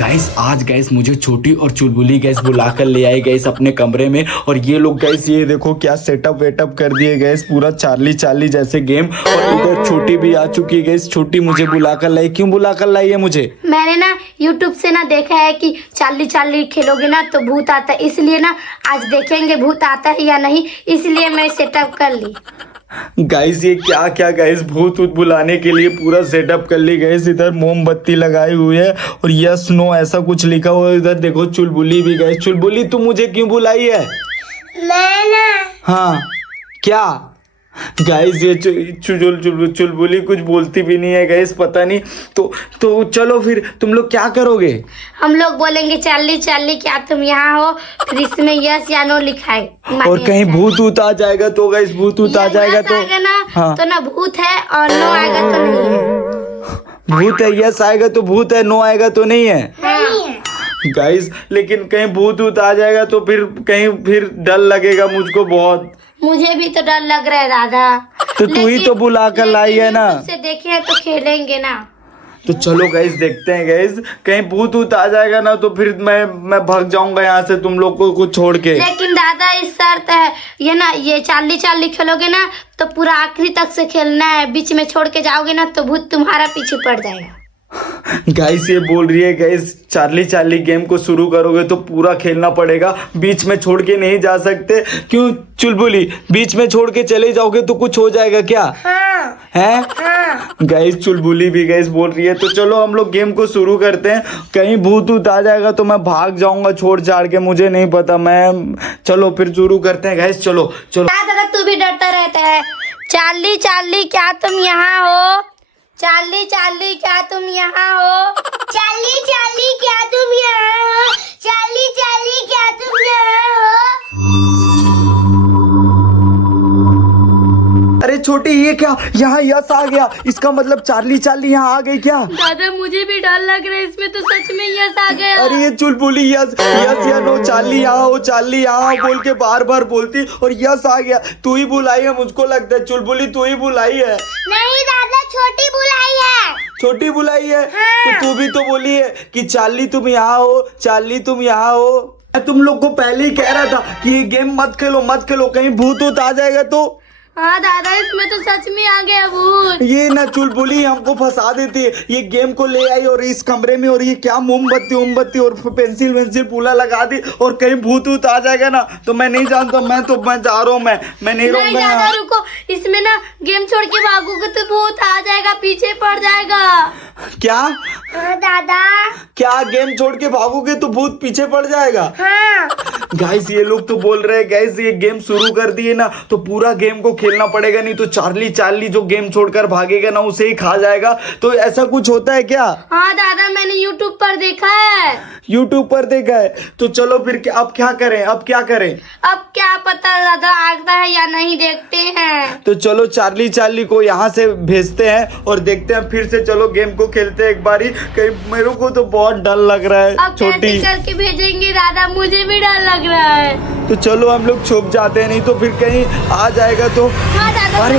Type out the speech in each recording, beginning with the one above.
Guys आज guys मुझे छोटी और चुलबुली गाइस बुला कर ले आए गाइस अपने कमरे में। और ये लोग गाइस ये देखो क्या सेटअप वेटअप कर दिए गाइस, पूरा चार्ली चार्ली जैसे गेम। और इधर छोटी भी आ चुकी है गाइस। छोटी मुझे बुला कर लाई, क्यों बुला कर लाई है मुझे? मैंने ना यूट्यूब से ना देखा है कि चार्ली चार्ली खेलोगे ना तो भूत आता है, इसलिए ना आज देखेंगे भूत आता है या नहीं, इसलिए मैं सेटअप कर ली। गाइस ये क्या क्या गाइस भूत वूत बुलाने के लिए पूरा सेटअप कर ली गाइस। इधर मोमबत्ती लगाई हुई है और यस नो ऐसा कुछ लिखा हुआ है। इधर देखो चुलबुली भी गाइस। चुलबुली तू मुझे क्यों बुलाई है? मैं ना हाँ क्या गाइस ये चुलबुली कुछ बोलती भी नहीं है गाइस, पता नहीं। तो चलो फिर तुम लोग क्या करोगे? हम लोग बोलेंगे चार्ली चार्ली क्या तुम यहाँ हो, फिर इसमें यस या नो लिखा है। और कहीं भूत ऊत आ जाएगा तो गाइस, भूत ऊत आ जाएगा तो ना हाँ। तो ना भूत है और नो आएगा तो नहीं है। भूत है, यस आएगा तो भूत है, नो आएगा तो नहीं है। नहीं है गाइस लेकिन कहीं भूत ऊत आ जाएगा तो फिर डर लगेगा मुझको बहुत। मुझे भी तो डर लग रहा है दादा। तो तू ही तो बुला कर लाई है ना। से देखे हैं तो खेलेंगे ना। तो चलो गाइस देखते हैं गाइस, कहीं भूत ऊत आ जाएगा ना तो फिर मैं भाग जाऊंगा यहाँ से तुम लोग को छोड़ के। लेकिन दादा इस शर्त है ये ना, ये चार्ली चार्ली खेलोगे ना तो पूरा आखिरी तक से खेलना है, बीच में छोड़ के जाओगे ना तो भूत तुम्हारा पीछे पड़ जाएगा। गाइस ये बोल रही है गाइस चार्ली चार्ली गेम को शुरू करोगे तो पूरा खेलना पड़ेगा, बीच में छोड़ के नहीं जा सकते। क्यों चुलबुली, बीच में छोड़ के चले जाओगे तो कुछ हो जाएगा क्या? हाँ, हैं? हाँ। गाइस चुलबुली भी गाइस बोल रही है। तो चलो हम लोग गेम को शुरू करते हैं। कहीं भूत ऊत आ जाएगा तो मैं भाग जाऊंगा छोड़ छाड़ के, मुझे नहीं पता। मैं चलो फिर शुरू करते हैं गाइस। चलो चलो। दादा तू भी डरता रहता है। चार्ली चार्ली क्या तुम यहाँ हो? चार्ली चार्ली क्या तुम यहाँ हो? चार्ली चार्ली क्या तुम यहाँ हो? चार्ली चार्ली क्या तुम यहाँ हो? अरे छोटी ये क्या, यहाँ यस आ गया, इसका मतलब चार्ली चार्ली यहाँ आ गई क्या? दादा मुझे भी डर लग रहा है, इसमें तो सच में यस आ गया। अरे ये चुलबुली यस यस या नो, चार्ली यहाँ हो चार्ली यहाँ हो बोल के बार बार बोलती और यस आ गया। तू ही बुलाई है मुझको लगता है। चुलबुली तू ही बुलाई है। नहीं दादा छोटी बुलाई है। छोटी बुलाई है। हाँ। तो तू भी तो बोली है कि चार्ली तुम यहाँ हो, चार्ली तुम यहाँ हो। मैं तुम लोग को पहले ही कह रहा था कि ये गेम मत खेलो मत खेलो, कहीं भूत ऊत आ जाएगा तो। हाँ दादा इसमें तो सच में आ गया भूत। ये ना चुलबुली हमको फंसा देती है। ये गेम को ले आई और इस कमरे में, और ये क्या मोमबत्ती और पेंसिल वेंसिल पूरा लगा दी, और कहीं भूत ऊत आ जाएगा ना तो मैं नहीं जानता। मैं जा रहा हूँ, मैं नहीं रहूंगा यहाँ। रुको, इसमें ना गेम छोड़ के भागोगे तो भूत आ जाएगा, पीछे पड़ जाएगा। क्या? हाँ दादा। क्या गेम छोड़ के भागोगे तो भूत पीछे पड़ जाएगा? हाँ। गाइस ये लोग तो बोल रहे हैं गाइस ये गेम शुरू कर दिए ना तो पूरा गेम को खेलना पड़ेगा, नहीं तो चार्ली चार्ली जो गेम छोड़कर भागेगा ना उसे ही खा जाएगा। तो ऐसा कुछ होता है क्या? हाँ दादा मैंने यूट्यूब पर देखा है। यूट्यूब पर देखा है? तो चलो फिर अब क्या करें? अब क्या पता दादा आता है या नहीं, देखते हैं। तो चलो चार्ली चार्ली को यहाँ से भेजते हैं और देखते हैं फिर से। चलो गेम को खेलते हैं एक बारी। कहीं मेरे को तो बहुत डर लग रहा है। अब छोटी कैसे करके भेजेंगे दादा, मुझे भी डर लग रहा है। तो चलो हम लोग छुप जाते हैं, नहीं तो फिर कहीं आ जाएगा तो। हाँ दादा। अरे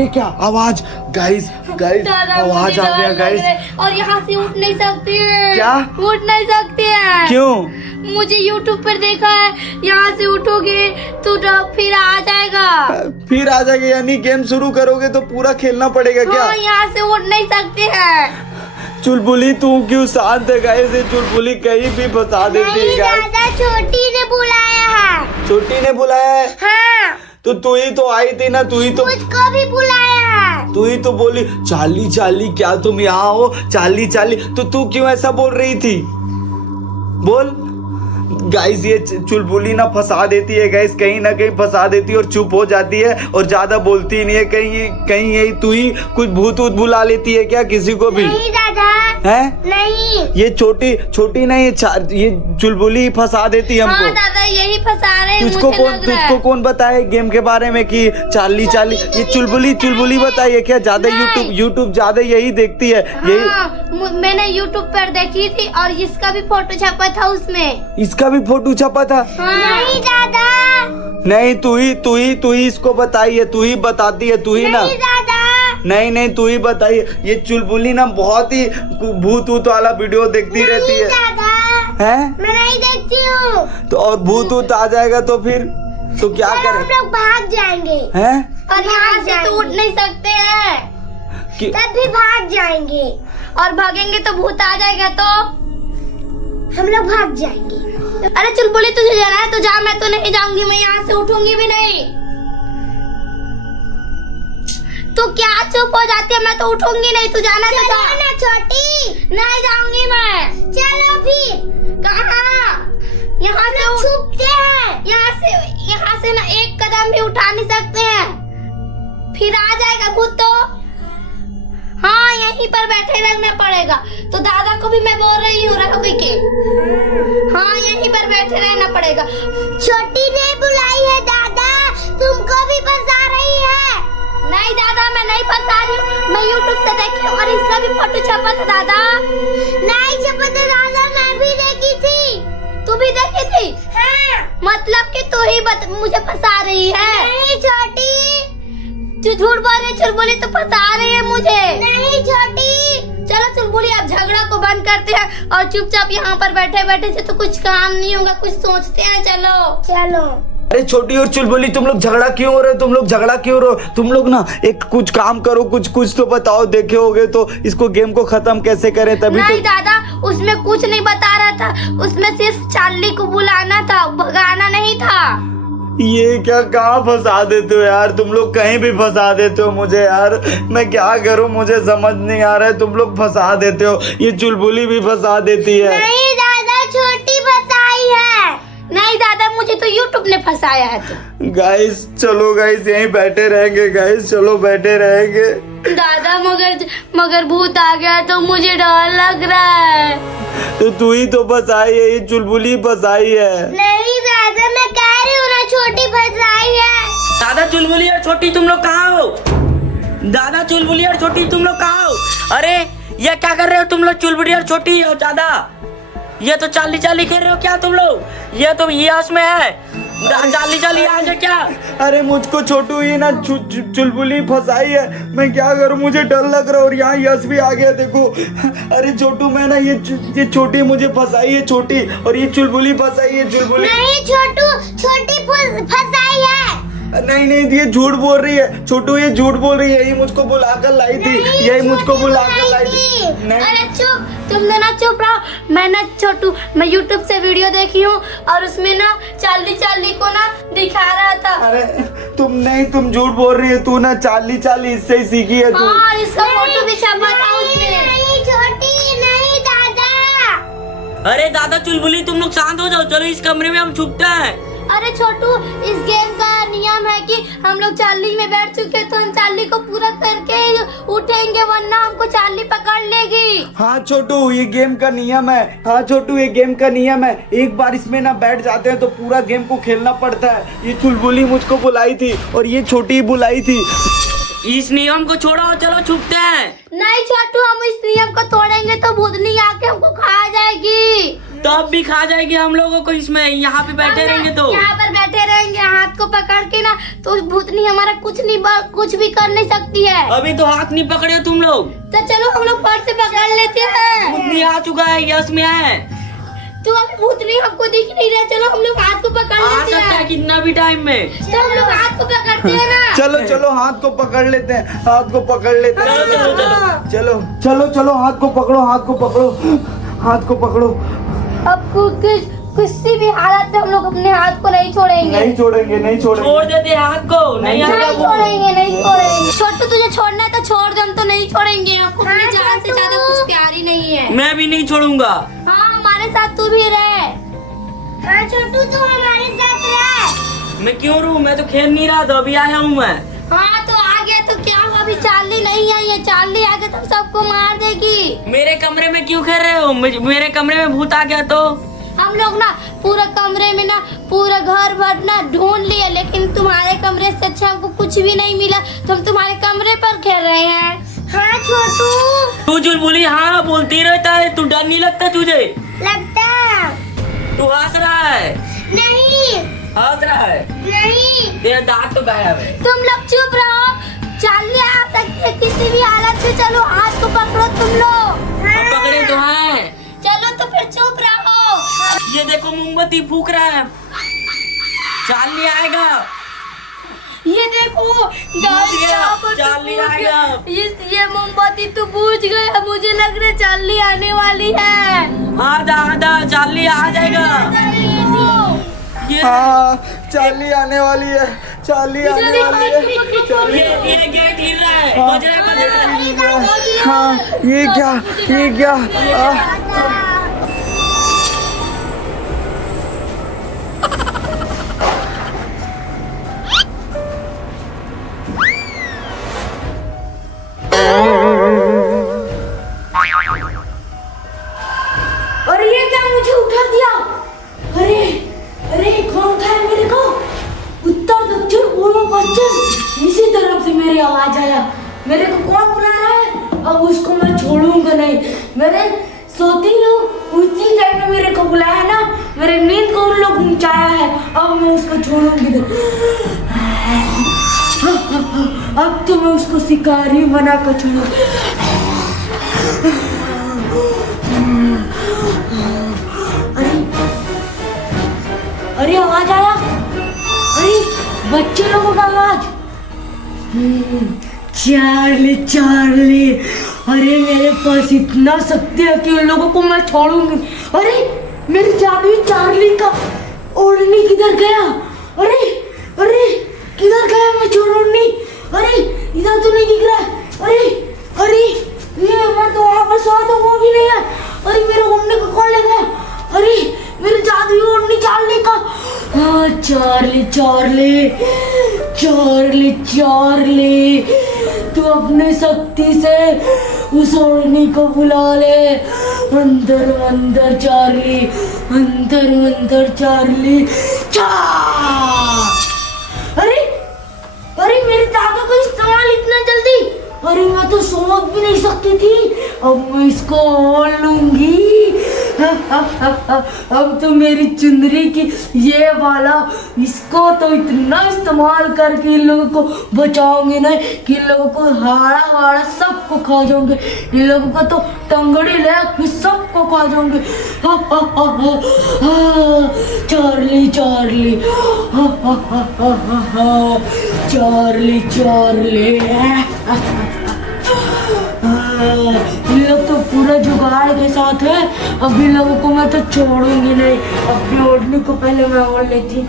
ये क्या आवाज? गाइस आवाज आ गया गाइस। और यहाँ से उठ नहीं सकती है। क्या? उठ नहीं सकती है। क्यों? मुझे यूट्यूब पर देखा है, यहाँ से उठोगे तो फिर आ जाएगा। फिर आ जाएगा यानी गेम शुरू करोगे तो पूरा खेलना पड़ेगा क्या? हाँ, यहाँ से उठ नहीं सकते हैं। चुलबुली तू क्यों शांत है गाइस? ये चुलबुली कहीं भी फंसा देती है गाइस। दादा छोटी ने बुलाया है। छोटी ने बुलाया है? हाँ। तो तू ही तो आई थी ना, तू ही तो मुझको भी बुलाया है। तू ही तो बोली चार्ली चार्ली क्या तुम यहाँ हो, चार्ली चार्ली। तो तू क्यों ऐसा बोल रही थी? बोल। गाइस ये चुलबुली ना फंसा देती है गाइस, कहीं ना कहीं फंसा देती है और चुप हो जाती है और ज्यादा बोलती नहीं है। कहीं यही तू ही कुछ भूत ऊत बुला लेती है क्या किसी को भी? नहीं दादा। है? नहीं। ये छोटी नहीं ये चुलबुली फंसा देती है हमको। हाँ दादा यही फंसा रहे हैं। तुझको कौन बताए गेम के बारे में कि चार्ली चार्ली? ये चुलबुली बताइए क्या? ज्यादा यूट्यूब ज्यादा यही देखती है यही। हाँ, मैंने यूट्यूब पर देखी थी और इसका भी फोटो छपा था उसमें। इसका भी फोटो छपा था? हाँ। नहीं दादा। नहीं तू ही इसको बताई है, तू ही बताती है, तू ही ना। नहीं दादा। नहीं नहीं तू ही बताइए। ये चुलबुली ना बहुत ही भूत ऊत वाला वीडियो देखती रहती है। दादा हैं? मैं नहीं देखती हूँ। तो और भूत ऊत आ जाएगा तो फिर तो क्या चलो हम करें? लोग भाग जाएंगे। हैं? और यहाँ से तो उठ नहीं सकते हैं, कि- तब भी भाग जाएंगे। और भागेंगे तो भूत आ जाएगा तो हम लोग भाग जाएंगे। अरे चुलबुली तुझे जाना है तो जा, मैं तो नहीं जाऊंगी, मैं यहाँ से उठूंगी भी नहीं। तू क्या चुप हो जाती है? मैं तो उठूंगी नहीं, तू जाना तो जा ना छोटी। नहीं जाऊंगी मैं। चलो फिर। कहाँ? यहाँ से छुपते हैं। यहाँ से ना एक कदम भी उठा नहीं सकते हैं, फिर आ जाएगा भूत तो। हाँ यहीं पर बैठे रहना पड़ेगा। तो दादा को भी मैं बोल रही हूँ रहोगे के। हाँ यहीं पर बैठे रहना पड़ेगा। छोटी ने बुलाई है दादा, तुमको भी फंसा रही है। नहीं दादा मैं नहीं फंसा रही हूँ, मैं YouTube से देखी हूँ और इसका भी फोटो छपा था दादा। नहीं छपा था दादा, मैं भी देखी थी। तू भी देखी थी? हाँ। मतलब कि तू ही मुझे फंसा रही है। नहीं छोटी, तू झूठ बोल रही है। चुलबुली तो फंसा रही है मुझे। नहीं छोटी। चलो चुलबुली अब झगड़ा को बंद करते हैं और चुपचाप यहाँ पर बैठे बैठे से तो कुछ काम नहीं होगा, कुछ सोचते हैं। चलो चलो। अरे छोटी और चुलबुली तुम लोग झगड़ा क्यों हो रहे हो? तुम लोग झगड़ा क्यों हो रहे हो? तुम लोग ना एक कुछ काम करो, कुछ तो बताओ। देखे होगे तो इसको गेम को खत्म कैसे करें तभी। नहीं तो दादा उसमें कुछ नहीं बता रहा था, उसमें सिर्फ चार्ली को बुलाना था, भगाना नहीं था। ये क्या कहाँ फंसा देते हो यार? तुम लोग कहीं भी फंसा देते हो मुझे यार। मैं क्या करूँ, मुझे समझ नहीं आ रहा है। तुम लोग फंसा देते हो, ये चुलबुली भी फंसा देती है। नहीं दादा छोटी फंसाई है। नहीं दादा मुझे तो YouTube ने फंसाया है। तो गाइस चलो गाइस यहीं बैठे रहेंगे। गाइस चलो बैठे रहेंगे। दादा मगर भूत आ गया तो मुझे डर लग रहा है। तो तू ही तो फंसाई है, ये चुलबुली फंसाई है। नहीं दादा मैं कह रही हूँ ना छोटी फंसाई है। दादा चुलबुली और छोटी तुम लोग कहाँ हो? दादा चुलबुली और छोटी तुम लोग कहाँ हो? अरे ये क्या कर रहे हो तुम लोग? चुलबुली और छोटी और दादा ये तो चाली चाली खेल रहे हो क्या तुम लोग? ये तो यस में है चाली चाली यहाँ से क्या? अरे मुझको छोटू ही ना चुलबुली फंसाई है। मैं क्या करूं, मुझे डर लग रहा है। और यहाँ यश भी आ गया देखो। अरे छोटू मैं ना ये छोटी मुझे फंसाई है छोटी, और ये चुलबुली फंसाई है चुलबुली। नहीं छोटी फंसाई है। नहीं नहीं ये झूठ बोल रही है छोटू, ये झूठ बोल रही है। यही मुझको बुलाकर लाई थी, यही मुझको बुलाकर लाई थी। नहीं अरे चुप, तुम दोनों चुप रहो। मैं ना छोटू मैं YouTube से वीडियो देखी हूँ और उसमें ना चार्ली को ना दिखा रहा था। अरे तुम झूठ बोल रही है। तू ना चाली इससे ही सीखी है तू। हाँ इसका फोटो भी छपा था उसमें। नहीं छोटी नहीं दादा। अरे दादा चुलबुली तुम लोग शांत हो जाओ, चलो इस कमरे में हम छुपते हैं। अरे छोटू इस गेम का नियम है कि हम लोग चार्ली में बैठ चुके हैं तो हम चार्ली को पूरा करके ही उठेंगे, वरना हमको चार्ली पकड़ लेगी। हाँ छोटू ये गेम का नियम है। हाँ छोटू ये गेम का नियम है। एक बार इसमें ना बैठ जाते हैं तो पूरा गेम को खेलना पड़ता है। ये चुलबुली मुझको बुलाई थी और ये छोटी बुलाई थी। इस नियम को छोड़ो, चलो छुपते हैं। नहीं छोटू हम इस नियम को तोड़ेंगे तो भूतनी आके हमको खा जाएगी। तब भी खा जाएगी हम लोगों को। इसमें यहाँ पे बैठे रहेंगे तो यहाँ पर बैठे रहेंगे हाथ को पकड़ के ना, तो भूतनी हमारा कुछ भी कर नहीं सकती है। अभी तो हाथ नहीं पकड़े हो तुम लोग। तो चलो हम लोग फट से पकड़ लेते हैं। भूतनी आ चुका है, यस में है। तो अभी भूतनी हमको दिख नहीं रहा, चलो हम लोग हाथ को पकड़ आ लेते सकता है हैं। कितना भी टाइम में। तो हम लोग हाथ को पकड़ते हैं ना। चलो हाथ को पकड़ लेते हैं, हाथ को पकड़ लेते हैं। चलो हाथ को पकड़ो, हाथ को पकड़ो। अब किसी भी हालत में हम लोग अपने हाथ को नहीं छोड़ेंगे। नहीं छोड़ेंगे छोड़ देते हाथ को। नहीं नहीं छोड़ेंगे। छोटू तुझे छोड़ना है तो छोड़ दे, हम तो नहीं छोड़ेंगे। हमको अपनी जान से ज्यादा कुछ प्यार ही नहीं है। मैं भी नहीं छोड़ूंगा। हाँ हमारे साथ तू भी रहे। हाँ छोटू तू हमारे साथ रह। मैं क्यों रहूं? मैं तो खेल नहीं रहा था, अभी आया हूँ मैं। हाँ तो आ गया तो क्या हुआ? अभी चार्ली नहीं आई है, चार्ली आ गया तो सबको मार देगी। मेरे कमरे में क्यों खेल रहे हो? मेरे कमरे में भूत आ गया तो हम लोग ना पूरा कमरे में ना पूरा घर भर ना ढूंढ लिए, लेकिन तुम्हारे कमरे से अच्छा हमको कुछ भी नहीं मिला, तो हम तुम्हारे कमरे पर खेल रहे हैं। हाँ छोटू तू चुलबुली हाँ बोलती रहता है, तू डर नहीं लगता तुझे? लगता। तू हंस रहा है। नहीं हंस रहा है। नहीं तेरा दांत तो गायब है। तुम लोग चुप रहो। चार्ली आ सकते हैं किसी भी हालत में। चलो हाथ को पकड़ो तुम लोग। हम पकड़े तो हैं। चलो तो फिर चुप रहो। ये देखो मोमबत्ती फूक रहा है, चार्ली आएगा। ये देखो बुझ गया, यहाँ पर तो चार्ली बुझ गया। आएगा। ये मोमबत्ती तो बुझ गया, मुझे लग रहा है चार्ली आने वाली है। आधा आधा चार्ली आ जाएगा। ये हाँ चार्ली आने वाली है, चार्ली आने वाली है। चार्ली ये गेट हिल रहा है, बज रहा है। हाँ ये क्या और ये क्या मुझे उठा दिया? अरे अरे कौन उठाया मेरे को? उत्तर दक्षिण पूर्व पश्चिम इसी तरफ से मेरी आवाज आया। मेरे को कौन बुला रहा है? अब उसको मैं छोड़ूंगा नहीं। मेरे सोती लोग उसी टाइम में मेरे को बुलाया ना, मेरे नींद को उन लोग ऊंचाया है। अब मैं उसको छोड़ूंगी नहीं। अब तो मैं उसको शिकारी बना कर छोड़ूंगी। अरे आवाज आया। अरे बच्चे लोगों का आवाज। चार्ली चार्ली, अरे मेरे पास इतना शक्ति है कि उन लोगों को मैं छोड़ूंगी। अरे मेरी जादुई चार्ली का ओढ़नी किधर गया? अरे अरे किधर गया? मैं छोड़ूंगी। अरे इधर तो नहीं दिख रहा है। अरे अरे ये मैं तो वहां पर सोया था, वो भी नहीं है। अरे मेरे ओढ़नी को कौन ले गया? अरे मेरी जादुई ओढ़नी चार्ली का। हाँ चार्ली चार्ली चार्ली चार्ली, तू अपनी शक्ति से उस ओढ़नी को बुला ले। अंदर अंदर चार्ली, अंदर अंदर चार्ली। अरे अरे मेरे जादू को इस्तेमाल इतना जल्दी? अरे मैं तो सोच भी नहीं सकती थी। अब मैं इसको ओढ़ लूंगी। अब तो मेरी चुंदरी की ये वाला, इसको तो इतना इस्तेमाल करके इन लोगों को बचाऊंगी ना कि इन लोगों को हाड़ा वाड़ा सबको खा जाऊंगे। इन लोगों को तो टंगड़ी ले फिर सबको खा जाऊंगे। Charlie Charlie Charlie Charlie. इन लोग तो पूरा जुगाड़ के साथ है। अब इन लोगों को मैं तो छोड़ूंगी नहीं। अपनी ओढ़नी को पहले मैं ओढ़ लेती।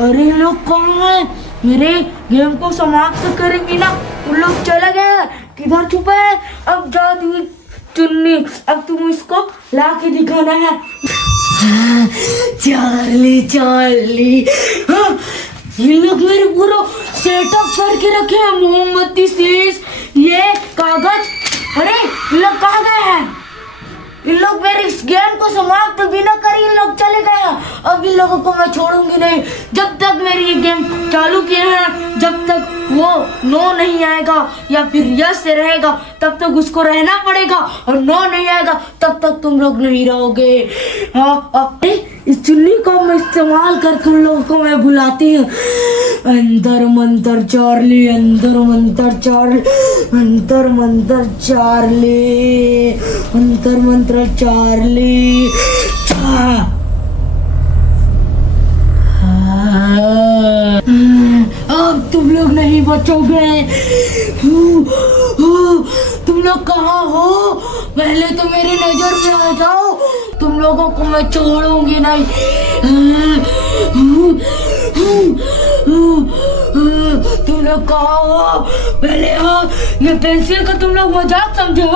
अरे इन लोग कौन है? मेरे गेम को समाप्त करेंगी ना? उन लोग चले गए, किधर छुपे हैं? अब जादू चुन्नी, अब तुम इसको ला के दिखाना है। चार्ली चार्ली, ये लोग मेरे पूरा सेटअप करके रखे हैं। मोमबत्ती, शीश, ये कागज। अरे ये लोग कहाँ गए हैं? इन लोग मेरे इस गेम को समाप्त बिना कर इन लोग चले गए हैं। अब इन लोगों को मैं छोड़ूंगी नहीं। जब तक मेरी ये गेम चालू किए हैं, जब तक वो नो नहीं आएगा या फिर यस से रहेगा तब तक उसको रहना पड़ेगा, और नो नहीं आएगा तब तक तुम लोग नहीं रहोगे। इस चुन्नी को मैं इस्तेमाल करके उन लोगों को मैं बुलाती हूँ। अंदर मंतर चार्ली, अंदर मंतर चार्ली, अंतर मंतर चार्ली, अंतर मंत्र चार्ली। अब तुम लोग नहीं बचोगे। तुम लोग कहाँ हो? पहले तो मेरी नजर में आ जाओ। तुम लोगों को मैं छोड़ूंगी नहीं। तुम लोग कहाँ हो? पहले ये पेंसिल का तुम लोग मजाक समझो।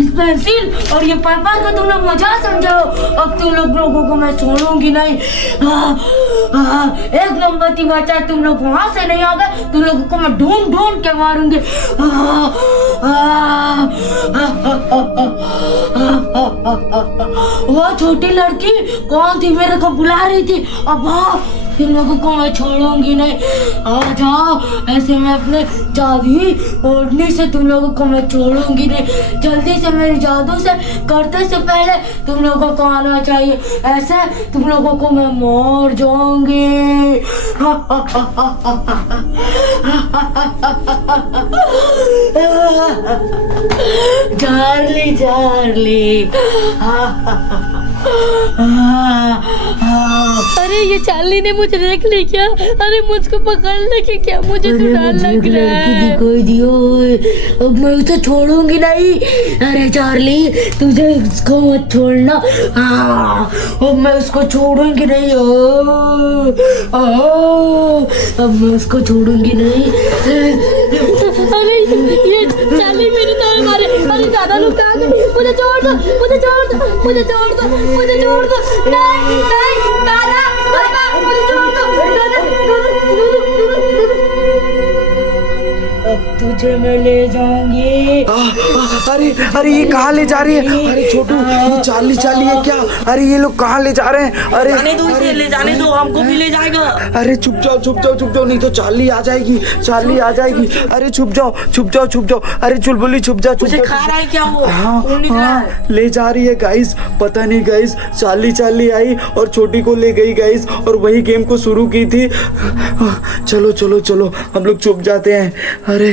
इस पेंसिल और ये पेपर का तुम लोग मजाक समझो। अब तुम लोगों को मैं छोड़ूंगी नहीं। एक मोमबत्ती बचा, तुम लोग वहां से नहीं आ गए, तुम लोगों को मैं ढूंढ ढूंढ के मारूंगी। वो छोटी लड़की कौन थी? मेरे को बुला रही थी। अब तुम लोगों को मैं छोड़ूंगी नहीं। आ जाओ, ऐसे मैं अपने जादुई ओढ़नी से तुम लोगों को मैं छोड़ूंगी नहीं। जल्दी से मेरी जादू से करते से पहले तुम लोगों को आना चाहिए, ऐसे तुम लोगों को मैं मार जाऊंगी। Charlie Charlie. अरे ये चार्ली ने मुझे देख ली क्या? अरे मुझको पकड़ने के क्या मुझे तो डर लग रहा है। दिखाई दियो, अब मैं उसे छोड़ूंगी नहीं। अरे चार्ली तुझे इसको मत छोड़ना। अब मैं उसको छोड़ूंगी नहीं। अब मैं उसको छोड़ूंगी नहीं। अरे ये चार्ली मेरे तार मारे। अरे दादा लोग कहाँ गए? मुझे छोड़ दो, मुझे छोड़ दो, मुझे छोड़ दो, मुझे छोड़ दो। नहीं नहीं दादा, पापा मुझे छोड़ दो। अब तुझे मैं ले जाऊंगी। अरे अरे ये कहाँ ले जा रही है? अरे छोटू, ये चार्ली चार्ली है क्या? अरे ये लोग कहाँ ले जा रहे हैं? अरे जाने दो इसे, ले जाने दो, हमको भी ले जाएगा। अरे छुप जाओ छुप जाओ छुप जाओ, नहीं तो चार्ली आ जाएगी, चार्ली आ जाएगी। अरे छुप जाओ छुप जाओ छुप जाओ। अरे चुलबुली छुप जा छुप उसे जा। खा रहा है क्या वो? हाँ कौन निकला है? हाँ, ले जा रही है गाइस। पता नहीं गाइस, चार्ली चार्ली आई और छोटी को ले गई गाइस, और वही गेम को शुरू की थी। चलो चलो चलो, हम लोग छुप जाते हैं। अरे